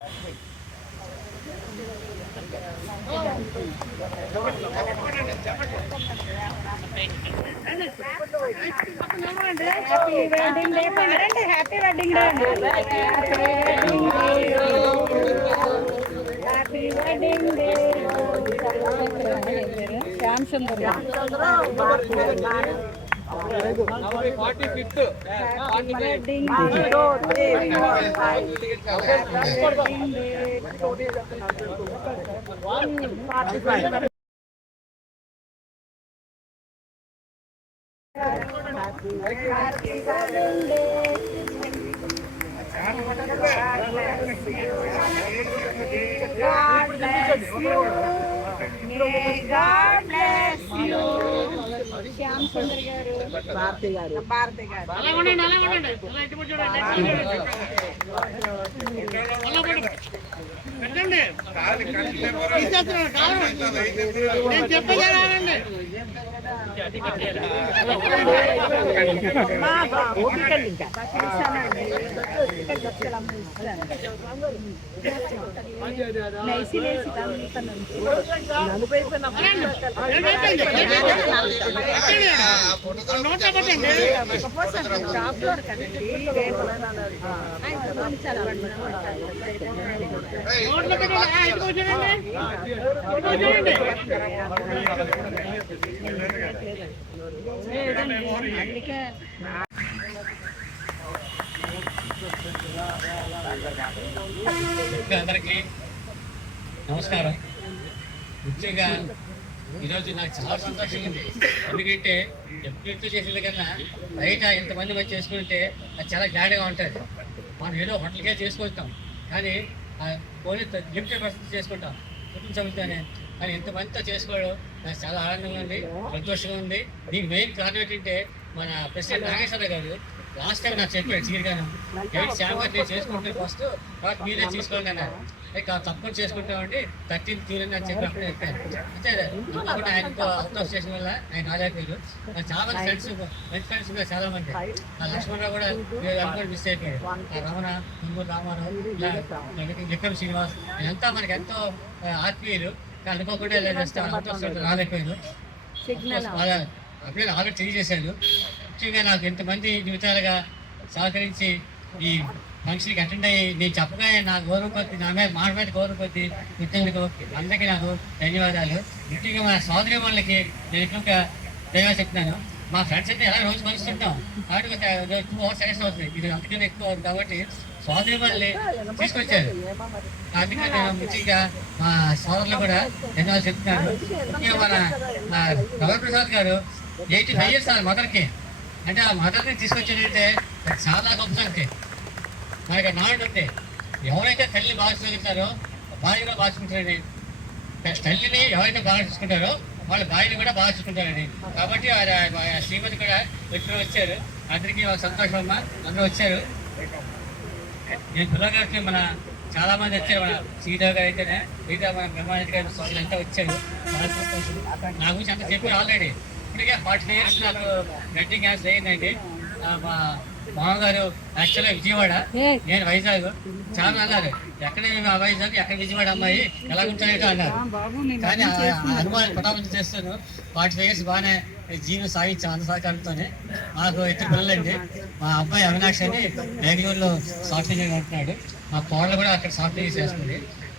Happy wedding day పాడండి. Happy wedding day. Happy wedding day. Shyam Sundar. Shyam Sundar గారు, భారతి గారు, భారతి గారు. అందరికీ నమస్కారం. ముఖ్యంగా ఈరోజు నాకు చాలా సంతోషంగా ఉంది. ఎందుకంటే ఎప్పుడు చేసేది కన్నా బయట ఇంతమంది మంది చేసుకుంటే అది చాలా గ్రాండ్గా ఉంటుంది. మనం ఏదో హోటల్కే చేసుకుంటాం, కానీ పోనీ లిమిటెడ్ పరిస్థితి చేసుకుంటాం కుటుంబ సమితితోనే. కానీ ఇంతమందితో చేసుకోవడం నాకు చాలా ఆనందంగా ఉంది, సంతోషంగా ఉంది. దీనికి మెయిన్ కారణం ఏంటంటే మన ప్రెసిడెంట్ నాగేశ్వర గారు లాస్ట్ టైం నాకు చెప్పాడు చీరగాను, ఎవరి శ్యామ్ గారు చేసుకుంటే ఫస్ట్ తర్వాత మీరే తీసుకోండి అన్నారు. తప్పకుండా చేసుకుంటామండి 13th June అని చెప్పి అప్పుడే చెప్పాను. అంతే అనుకుంటే ఆయన అవుట్ ఆఫ్ స్టేషన్ వల్ల ఆయన రాలేకపోయారు. చాలా మంది ఫ్రెండ్స్, మంచి ఫ్రెండ్స్ ఉన్నారు చాలా మంది. ఆ లక్ష్మణరావు కూడా అనుకోని మిస్ అయిపోయాడు. ఆ రమణ, నంబూరు రామారావు, విక్రమ్ శ్రీనివాస్ ఇదంతా మనకి ఎంతో ఆత్మీయులు. అనుకోకుండా అవుట్ ఆఫ్ స్టేషన్ రాలేకపోయారు. అప్పుడే ఆల్రెడీ తెలియజేశాడు. ముఖ్యంగా నాకు ఎంతమంది జీవితాలుగా సహకరించి ఈ ఫంక్షన్కి అటెండ్ అయ్యి నేను చెప్పగా నా గౌరవం కొద్ది, నా మీద మాట మీద గౌరవం కొద్ది ఇద్దరికి అందరికీ నాకు ధన్యవాదాలు. ముఖ్యంగా మన సోదరి వాళ్ళకి నేను ఎక్కువ ధన్యవాదాలు చెప్తున్నాను. మా ఫ్రెండ్స్ అయితే ఎలా రోజు కలుస్తుంటాం కాబట్టి 2 hours సజెస్ట్ అవుతుంది. ఇది అంతకన్నా ఎక్కువ అవుతుంది కాబట్టి సోదరి వాళ్ళని తీసుకొచ్చారు. అందుకని నేను ముఖ్యంగా మా సోదరులు కూడా ధన్యవాదాలు చెప్తున్నాను. ముఖ్యంగా మన రవిప్రసాద్ గారు 85 years ఆ మదర్కి, అంటే ఆ మదర్ని తీసుకొచ్చేటైతే చాలా గొప్ప సంగతి. మనకి నాడు ఉంది, ఎవరైతే తల్లిని బాగా చూసుకుంటారో భార్యగా బాగా చూసుకుంటారని, తల్లిని ఎవరైతే బాగా చూసుకుంటారో వాళ్ళ భార్యని కూడా బాగా చూసుకుంటారని. కాబట్టి శ్రీమతి కూడా ఎప్పుడు వచ్చారు. అందరికీ ఒక సంతోషం అమ్మ, అందరూ వచ్చారు. నేను పిల్లగారికి మన చాలా మంది వచ్చారు. మన సీతారావు గారు అయితేనే, మిగతా మన బ్రహ్మానంద గారి సోదరులు అంతా వచ్చారు. చాలా సంతోషం. నా గురించి అంతా చెప్పారు ఆల్రెడీ. ఇప్పటికే 40 years నాకు బ్లడ్ క్యాన్సర్ అయిందండి. మా మామగారు యాక్చువల్గా విజయవాడ, నేను వైజాగ్. చాలా అన్నారు ఎక్కడ మేము వైజాగ్ ఎక్కడ విజయవాడ అమ్మాయి ఎలా ఉంటాయో అన్నారు. కానీ అనుమానం పటాపంచి చేస్తాను. 45 years బాగానే జీవనం సాగించాం అంత సహకారంతోనే. మాకు 2 పిల్లలండి. మా అబ్బాయి అవినాష్ అని బెంగళూరులో సాఫ్ట్వేర్ ఇంజనీర్ ఉంటున్నాడు. మా కోడలు కూడా అక్కడ సాఫ్ట్వేర్ చేస్తుంది.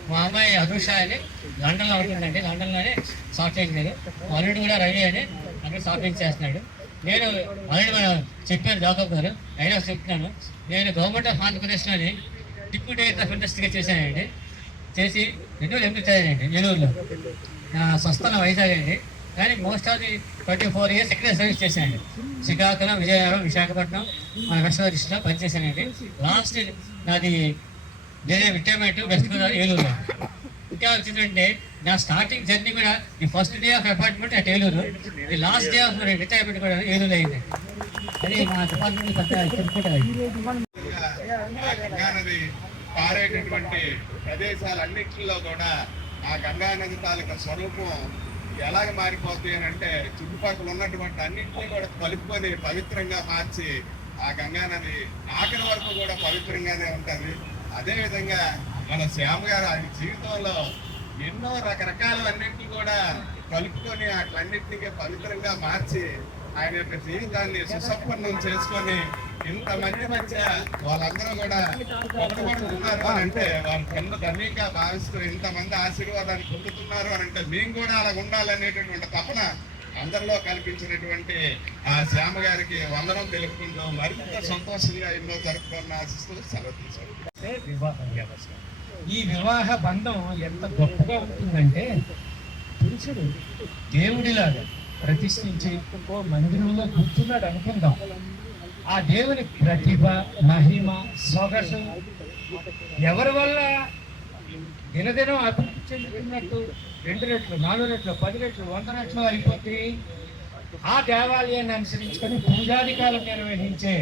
మా అమ్మాయి అనుష అని లండన్లో ఉంటుందండి, లండన్లోనే సాఫ్ట్వేర్ ఇంజనీర్. అల్లుడు కూడా రవి అని అక్కడ సాఫ్ట్వేర్ చేస్తున్నాడు. నేను ఆల్రెడీ మనం చెప్పాను జాకబ్ గారు, అయినా చెప్తున్నాను. నేను గవర్నమెంట్ ఆఫ్ ఆంధ్రప్రదేశ్లోని డిప్యూటీ డైరెక్టర్ ఆఫ్ ఇండస్ట్రీగా చేశానండి. చేసి 2008 చదివానండి ఏలూరులో. నా స్వస్థలం వైజాగ్ అండి. కానీ మోస్ట్ ఆఫ్ ది 24 years ఇక్కడే సర్వీస్ చేశానండి. శ్రీకాకుళం, విజయనగరం, విశాఖపట్నం, మన వెస్ట్ డిస్ట్రిక్ట్లో పనిచేశానండి. లాస్ట్ నాది రిటైర్మెంట్ వెస్ట్ గోదావరి ఏలూరులో. ఇంకా వచ్చిందంటే నా స్టార్టింగ్ జర్నీ కూడా the first day of appointment at Eluru, the last day of retirement కూడా ఏలూరు అయింది. అది మా డిపార్ట్మెంట్ పారేటటువంటి ప్రదేశాలన్నింటిలో కూడా ఆ గంగానది తాలూకా స్వరూపం ఎలాగ మారిపోతాయి అని అంటే చుట్టుపక్కల ఉన్నటువంటి అన్నింటినీ కూడా కలుపుకొని పవిత్రంగా మార్చి ఆ గంగానది ఆఖరి వరకు కూడా పవిత్రంగానే ఉంటుంది. అదేవిధంగా మన శ్యామ్ గారు ఆయన జీవితంలో ఎన్నో రకరకాలన్నింటినీ కూడా కలుపుకొని వాటిలన్నింటినీ పవిత్రంగా మార్చి ఆయన యొక్క జీవితాన్ని సుసంపన్నం చేసుకొని ఇంతమంది మధ్య వాళ్ళందరూ కూడా పొగడబడుతున్నారు అని అంటే వాళ్ళు కింద ధన్యంగా భావిస్తూ ఇంతమంది ఆశీర్వాదాన్ని పొందుతున్నారు అని అంటే మేము కూడా అలా ఉండాలనేటటువంటి తపన అందరిలో కల్పించినటువంటి ఆ శ్యామ గారికి వందనం తెలుపుకుంటూ మరింత సంతోషంగా ఎన్నో జరుపుకోవాలని ఆశిస్తూ సెలవు తీసుకుంటాం. వివాహ వ్యవస్థ, ఈ వివాహ బంధం ఎంత గొప్పగా ఉంటుందంటే పురుషుడు దేవుడిలాగా ప్రతిష్ఠించి మందిరంలో కూర్చున్నాడు అనుకుందాం. ఆ దేవుని ప్రతిభ, మహిమ, సొగసు ఎవరి వల్ల దినదినం అభివృద్ధి చెందుతున్నట్టు 2 రెట్లు, 4 రెట్లు, 10 రెట్లు, 100 రెట్లు అయిపోతాయి. ఆ దేవాలయాన్ని అనుసరించుకొని పూజాధికారులు నిర్వహించే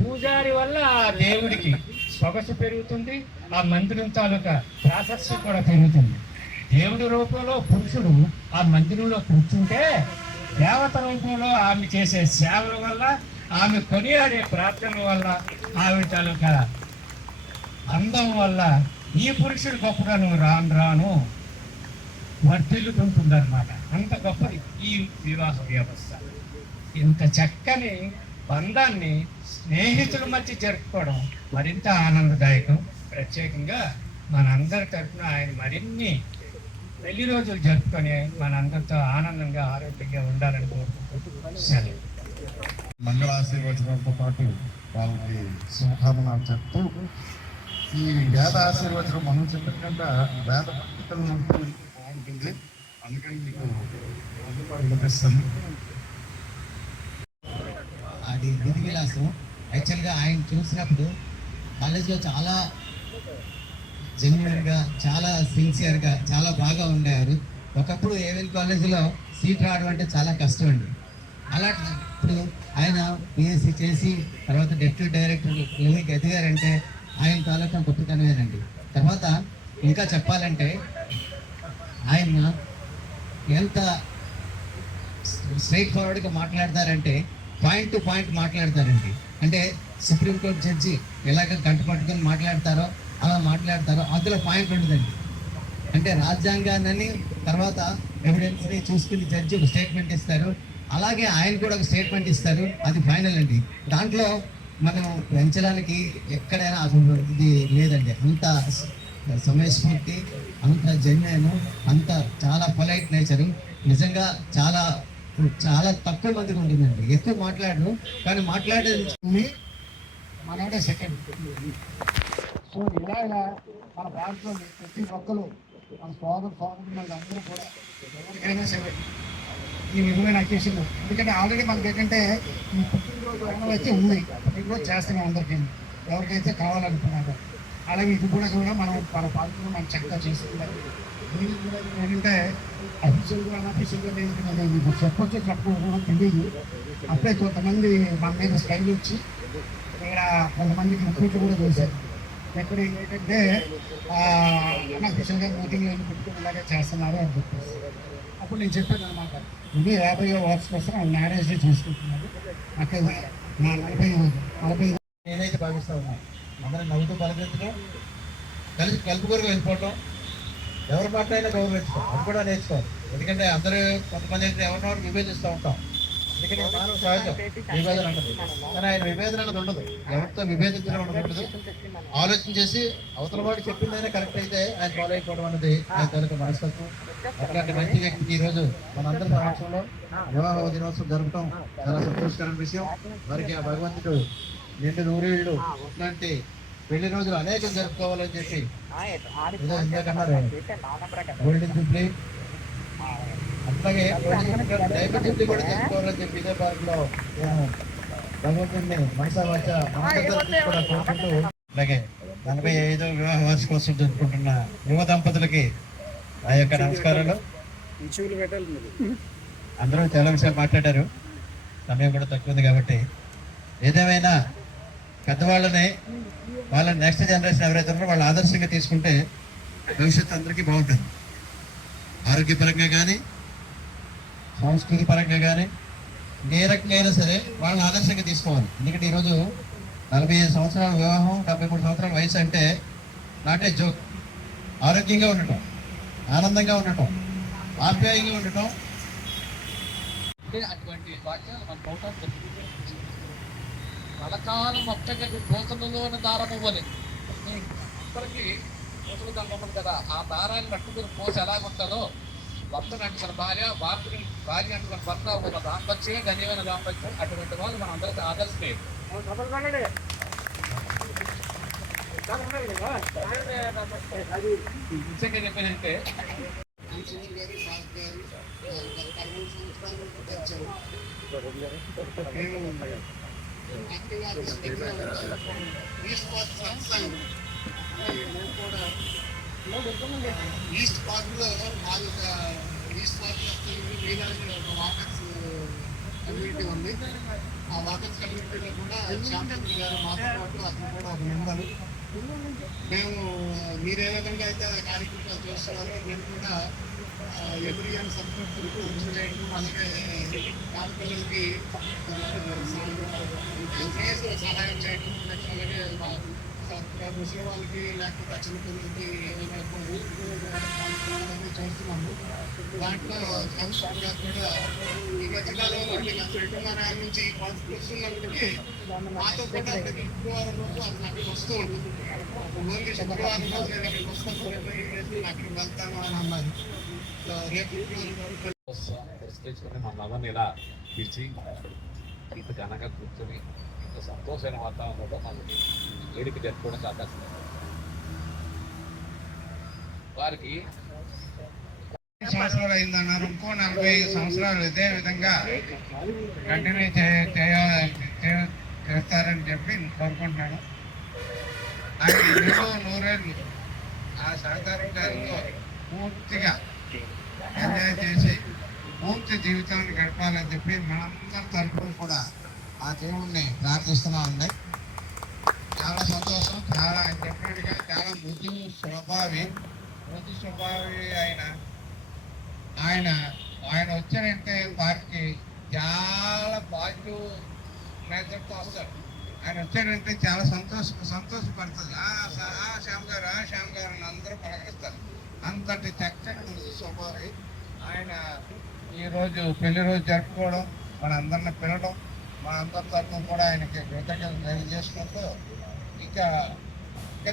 పూజారి వల్ల ఆ దేవుడికి సొగసు పెరుగుతుంది, ఆ మందిరం తాలూకా ప్రాశస్యం కూడా పెరుగుతుంది. దేవుడి రూపంలో పురుషుడు ఆ మందిరంలో కూర్చుంటే దేవత రూపంలో ఆమె చేసే సేవల వల్ల, ఆమె కొనియాడే ప్రార్థనల వల్ల, ఆమె తాలూకా అందం వల్ల ఈ పురుషుడు గొప్పదనం రాను రాను వర్ధిల్లుతుంటుందన్నమాట. అంత గొప్పది ఈ వివాహ వ్యవస్థ. ఇంత చక్కని బంధాన్ని స్నేహితుల మధ్య జరుపుకోవడం మరింత ఆనందదాయకం. ప్రత్యేకంగా మనందరి తరఫున ఆయన మరిన్ని పెళ్లి రోజులు జరుపుకొని మనందరితో ఆనందంగా ఆరోగ్యంగా ఉండాలని కోరుకుంటూ సెలవు. మంగళాశీర్వచనంతో పాటు వాళ్ళకి శుభకామనాలు చెప్తూ ఈ వేద ఆశీర్వచనం మనం చెప్పిన కన్నా వేద పండితుల నుండి బాగుంటుంది. అందుకని మీకు వినిపిస్తాను. అది విధి విలాసం. యాక్చువల్గా ఆయన చూసినప్పుడు కాలేజ్లో చాలా జెన్యున్గా, చాలా సిన్సియర్గా, చాలా బాగా ఉండేవారు. ఒకప్పుడు ఏవెల్ కాలేజీలో సీట్ రావడం అంటే చాలా కష్టం అండి. అలాంటి ఇప్పుడు ఆయన పిఎస్సి చేసి తర్వాత డెప్యూటీ డైరెక్టర్ లెవెల్కి ఎదిగారంటే ఆయన తాలూకా గొప్పతనమేనండి. తర్వాత ఇంకా చెప్పాలంటే ఆయన ఎంత స్ట్రైట్ ఫార్వర్డ్గా మాట్లాడతారంటే పాయింట్ టు పాయింట్ మాట్లాడతారండి. అంటే సుప్రీంకోర్టు జడ్జి ఎలాగ గంట పట్టుకొని మాట్లాడతారో అలా మాట్లాడతారో అందులో పాయింట్ ఉండదండి. అంటే రాజ్యాంగాన్ని తర్వాత ఎవిడెన్స్ని చూసుకుని జడ్జి ఒక స్టేట్మెంట్ ఇస్తారు, అలాగే ఆయన కూడా ఒక స్టేట్మెంట్ ఇస్తారు, అది ఫైనల్ అండి. దాంట్లో మనం పెంచడానికి ఎక్కడైనా అసలు ఇది లేదండి. అంత సమయస్ఫూర్తి, అంత జెన్యున్, అంత చాలా పొలైట్ నేచరు. నిజంగా చాలా చాలా తక్కువ మందికి ఉంటుందండి. ఎక్కువ మాట్లాడరు, కానీ మాట్లాడేది మనోడే సెకండ్. సో ఇలా మన భారతంలో ప్రతి ఒక్కరు మన సోదరులు అందరూ కూడా ఎవరికైనా సరే ఈ విధమైన అకేషన్లు, ఎందుకంటే ఆల్రెడీ మనకి ఏంటంటే ఈ పుట్టినరోజు అయితే ఉంది, పుట్టినరోజు చేస్తున్నాం అందరికీ ఎవరికైతే కావాలనుకున్నారో. అలాగే ఇది కూడా మనం మన పాత్రలో మనం చక్కగా చేస్తున్నారు. దీనికి కూడా ఏంటంటే అఫీషియల్గా అన్అఫీషియల్గా నేను మీకు చెప్పొచ్చో చెప్పకపోవడం తెలియదు. అప్పుడే కొంతమంది మన మీద స్టైల్ వచ్చి ఇక్కడ కొంతమందికి రిక్రూట్ కూడా చేశారు. ఇక్కడ ఏంటంటే అన్అఫీషియల్గా మీటింగ్లు పెట్టుకుని ఇలాగే చేస్తున్నారు అని చెప్పేసి అప్పుడు నేను చెప్పాను అనమాట. ఇది 50వ వార్డ్స్ కోసం మ్యారేజ్ చేసుకుంటున్నారు. అక్కడ నా 40 నేనైతే భావిస్తూ ఉన్నాను. అందరం నవ్వుతూ పలకరించడం, కలిసి కలుపుకోరుగా వెళ్ళిపోవటం, ఎవరి మాటైనా గౌరవించుకోవాలి, అది కూడా నేర్చుకోవాలి. ఎందుకంటే అందరూ కొంతమంది అయితే ఎవరినెవరు విభేదిస్తూ ఉంటాం. ఎందుకంటే మానవ సహజం విభేదన ఉండదు, కానీ ఆయన విభేదన అనేది ఉండదు. ఎవరితో విభేదించడం ఉండదు. ఆలోచన చేసి అవతల వాడు చెప్పిందైనా కరెక్ట్ అయితే ఆయన ఫాలో అయిపోవడం అనేది ఆయన తనకు మనస్తత్వం. అట్లాంటి మంచి వ్యక్తికి ఈరోజు మనందరి సమక్షంలో వివాహ దినోత్సవం జరపడం చాలా సంతోషకరమైన విషయం. వారికి ఆ భగవంతుడు నిండు నూరేళ్ళు ఇట్లాంటి పెళ్లి రోజులు అనేకం జరుపుకోవాలని చెప్పి ఏదో ఇందాకన్నారు గోల్డెన్ జూబ్లీ, అట్లాగే డైమండ్ జూబ్లీ కూడా జరుపుకోవాలని చెప్పి ఇదే పార్క్లో భగవంతుడిని మనసా వచ్చ కూడా కోరుకుంటూ, అలాగే 45వ వివాహ వార్షికోత్సవం జరుపుకుంటున్న యువ దంపతులకి ఆ యొక్క నమస్కారాలు. అందరూ చాలా విషయాలు మాట్లాడారు, సమయం కూడా తక్కువ ఉంది కాబట్టి ఏదేమైనా పెద్దవాళ్ళని వాళ్ళ నెక్స్ట్ జనరేషన్ ఎవరైతే ఉన్నారో వాళ్ళు ఆదర్శంగా తీసుకుంటే భవిష్యత్తు అందరికీ బాగుంటుంది. ఆరోగ్యపరంగా కానీ, సంస్కృతి పరంగా కానీ, ఏ రకంగా అయినా సరే వాళ్ళని ఆదర్శంగా తీసుకోవాలి. ఎందుకంటే ఈరోజు 45 సంవత్సరాల వివాహం, 73 సంవత్సరాల వయసు అంటే నాటే జోక్. ఆరోగ్యంగా ఉండటం, ఆనందంగా ఉండటం, ఆప్యాయంగా ఉండటం. అంటే అటువంటి వాక్యాలు మన నోట కలకాలం మొత్తకి కోసలలోన దారం ఇవ్వాలి. ఇప్పటికీ కోసలు కలపడం కదా, ఆ దారాన్ని పట్టుకుని కోస ఎలాగుంటుందో భర్తను అంటే భార్య భార్య అంటే మన భర్త ఒక దాంపత్యే ధన్యమైన దాంపత్యం. అటువంటి వాళ్ళు మన అందరికీ ఆదర్శమే. నిజంగా చెప్పానంటే ఈస్ట్ పార్క్ లో ఈస్ట్ పార్క్ ఒక వాకర్స్ కమ్యూనిటీ ఉంది. ఆ వాకర్స్ కమ్యూనిటీలో కూడా శ్యామచంద్ర గారు మాతో పాటు అతను కూడా ఒక మెంబరు. మేము మీరు ఏ విధంగా అయితే కార్యక్రమాలు చేస్తున్నారో మేము కూడా ఎవ్రీ ఇయర్ సంతృప్తులకు చేయడం, అలాగే ఆడపిల్లలకి సహాయం చేయడం, అలాగే ముస్లిం వాళ్ళకి లేకపోతే చిన్నపిల్లలకి చేస్తున్నాము. దాంట్లో సంస్థగా కూడా ఈ మధ్యకాలంలో కుటుంబాల నుంచి వస్తున్నప్పటికీ మాతో కూడా ప్రతి శుక్రవారం రోజు అతను అక్కడికి వస్తూ ఉంటుంది. ఓన్లీ శుక్రవారం రోజు నేను అక్కడికి వస్తాను, అక్కడికి వెళ్తాను అని అన్నారు. రేపు మన లవన్ని ఇలా పిలిచి ఇంత ఘనంగా కూర్చొని ఇంత సంతోషమైన వాతావరణంలో మనకి వేడుక జరుపుకోవడానికి అవకాశం వారికి సంవత్సరాలు అయిందన్నారు. ఇంకో 45 సంవత్సరాలు ఇదే విధంగా కంటిన్యూ చేస్తారని చెప్పి కోరుకుంటున్నాను. ఆయన ఎన్నో నూరేళ్ళు ఆ సహకారం గారితో పూర్తిగా ఎంజాయ్ చేసి పూర్తి జీవితాన్ని గడపాలని చెప్పి మనందరి తరఫున కూడా ఆ దేవుణ్ణి ప్రార్థిస్తున్నామండి. చాలా సంతోషం. చాలా ఆయన చెప్పినట్టుగా చాలా మృదు స్వభావి ఆయన వచ్చారంటే వారికి చాలా పాజిటివ్ మెథడ్తో వస్తారు. ఆయన వచ్చాడంటే చాలా సంతోషపడుతుంది. శ్యామ్ గారు అని అందరూ పలకరిస్తారు. అంతటి చక్కటి స్వభావి ఆయన ఈరోజు పెళ్లి రోజు జరుపుకోవడం, మన అందరిని పిలవడం, మన అందరి తరఫున కూడా ఆయనకి కృతజ్ఞతలు తెలియజేసుకుంటూ ఇంకా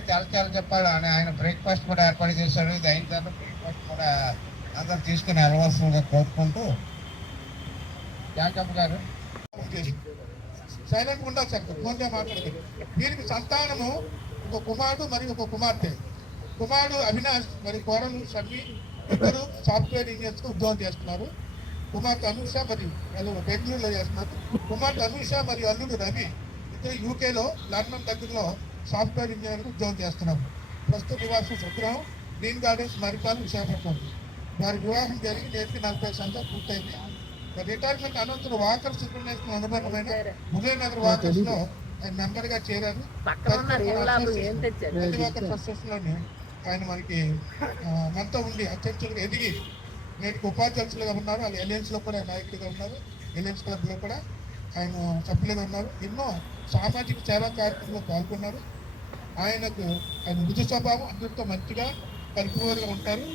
చాలా చెప్పాలి. ఆయన బ్రేక్ఫాస్ట్ కూడా ఏర్పాటు చేశాడు. ఇది అయిన తర్వాత బ్రేక్ఫాస్ట్ కూడా అందరు తీసుకుని వెళ్ళవలసిందిగా కోరుకుంటూ జాకబ్ గారు సైలెంట్గా ఉండాలి సార్, ఫోన్గా మాట్లాడదు. వీరికి సంతానము ఒక కుమారుడు మరియు ఒక కుమార్తె. కుమారుడు అవినాష్ మరియు కోడలు షమ్మి ఇద్దరు సాఫ్ట్వేర్ ఇంజనీర్స్గా ఉద్యోగం చేస్తున్నారు. కుమార్తె అనూష మరియు వాళ్ళు బెంగళూరులో చేస్తున్నారు. కుమార్తె అనూష మరియు అల్లుడు రవి ఇద్దరు యూకేలో లండన్ దగ్గరలో సాఫ్ట్వేర్ ఇంజనీర్గా ఉద్యోగం చేస్తున్నారు. ప్రస్తుత నివాసం స్వగ్రహం గ్రీన్ గార్డెన్స్ మరిపాలు విశాఖపట్నం. వారి వివాహం జరిగి నేటికి 40 సంవత్సరాలు పూర్తయింది. రిటైర్మెంట్ అనంతరం వాకర్స్ ఇంటర్నేషనల్ అనుబంధమైన మురళీనగర్ వాకర్స్ లో ఆయన మెంబర్ గా చేరారు. ప్రతి వాకర్స్ అసోసియేషన్ లోని ఆయన మనకి మనతో ఉండి అధ్యక్షులుగా ఎదిగి నేటికి ఉపాధ్యక్షులుగా ఉన్నారు. వాళ్ళు ఎలియన్స్ లో కూడా నాయకుడిగా ఉన్నారు. ఎలియన్స్ క్లబ్ లో కూడా ఆయన సభ్యులుగా ఉన్నారు. ఎన్నో సామాజిక సేవా కార్యక్రమంలో పాల్గొన్నారు. ఆయన మృదు స్వభావం, అందరితో మంచిగా కలుపుకోలుగా ఉంటారు.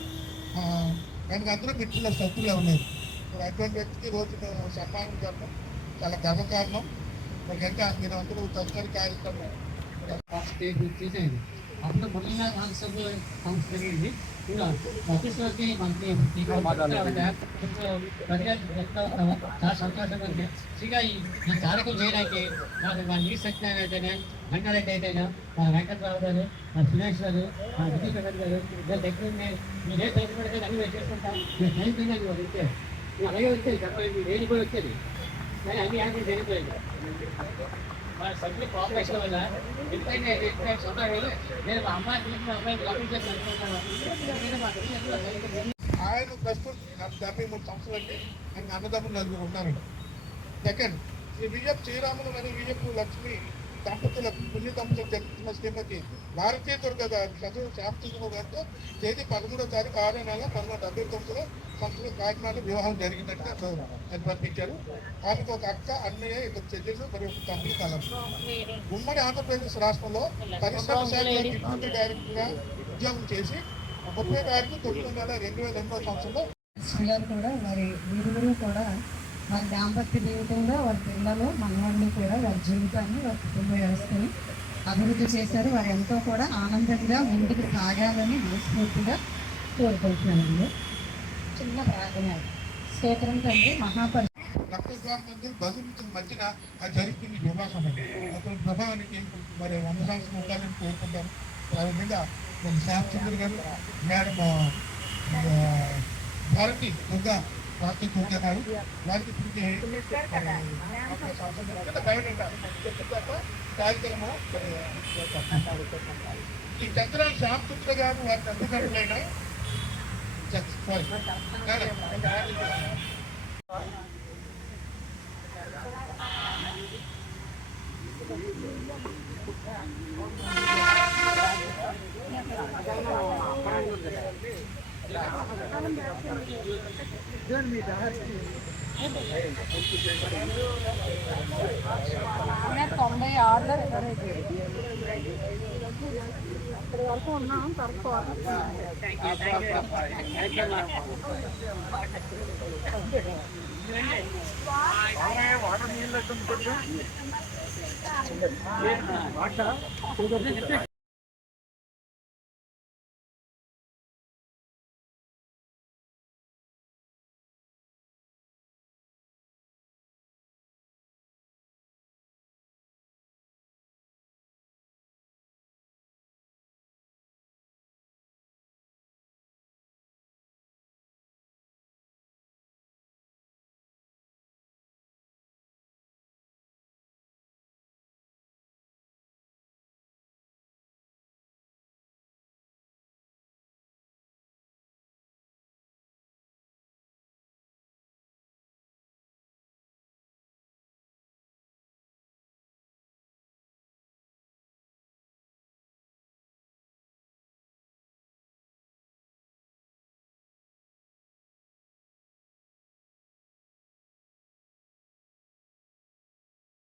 ఆయనకు అందరూ మిత్రుల సభ్యులుగా ఉన్నారు. అటువంటి వ్యక్తికి రోజు సన్మానం జరగడం చాలా గర్వకారణం. ఎందుకంటే మీరు అందరూ తదుపరి కార్యక్రమం చేసేది అప్పుడు మొదలుగా కాన్సెప్ట్ జరిగింది. ఇంకా ఆఫీస్లోకి మనకి చాలా సంతోషంగా ఉంది. ఇంకా ఈ కార్యక్రమం చేయడానికి నాకు మా నీటి సత్యనారాయణ అయితేనే, రంగారెడ్డి అయితేనే, మా వెంకటరావు గారు, మా సురేష్ గారు, మా విజయ్ ప్రసాద్ గారు వీళ్ళ దగ్గర మీరే తగ్గిపడితే అన్ని చేసుకుంటాం. మీరు టైం తిన్నాను వాళ్ళు వచ్చారు. అలాగే వచ్చేది చెప్పండి, మీరు ఏది కూడా వచ్చేది కానీ అన్ని యాక్టివ్ జరిగిపోయింది. మన సభ్యులు కోఆపరేషన్ వల్ల ఎప్పుడైనా నేను మా అమ్మాయి తీసుకున్న అమ్మాయికి అప్లై ఆయన ప్రస్తుతం 73 సంవత్సరాలకి ఆయన అన్నదమ్ములు 4 ఉన్నారు. సెకండ్, శ్రీ విజయప్ శ్రీరాములు మరియు విజయప్ లక్ష్మి దంపతులకు పుణ్య దంపతులు జరుగుతున్న శ్రీమతి భారతీయ దుర్గ గారు చదువు శ్యామచంద్ర గారితో తేదీ 13వ తారీఖు 6వ నెల 1979లో సంవత్సరం కాకినాడలో వివాహం జరిగిందంటే ఆయన పంపించారు. ఆమెకు ఒక అక్క, అన్నయ్య, 2 చెల్లెలు మరియు ఒక తమ్ముడు కలరు. ఉమ్మడి ఆంధ్రప్రదేశ్ రాష్ట్రంలో పరిశ్రమ శాఖలో డిప్యూటీ డైరెక్టర్గా ఉద్యోగం చేసి సంవత్సరంలో గారు కూడా వీరిరువురు కూడా వారి దాంపత్య జీవితంలో వారి పిల్లలు మనవాళ్ళు కూడా వారి జీవితాన్ని వారి కుటుంబ వ్యవస్థని అభివృద్ధి చేశారు. వారు ఎంతో కూడా ఆనందంగా ముందుకు సాగాలని మనస్ఫూర్తిగా కోరుకుంటున్నానండి. చిన్న ప్రార్థన స్తోత్రం తండ్రి మహాపరి రక్తస్వామి బదులు మధ్యన అది జరుగుతుంది వివాహం అండి. అతని ప్రభావానికి మరి 100 సంవత్సరం ఉండాలని కోరుకుంటాను. దాని మీద శాస్త్రి గారు మేడం భారతి దుర్గా కార్తీక్ గారు వారికి కార్యక్రమం ఈ చంద్రాల శాంతృప్త గారు వారి తల్లిదండ్రులైన తొంభై ఆరులో అక్కడి వరకు ఉన్నాం. తర్వాత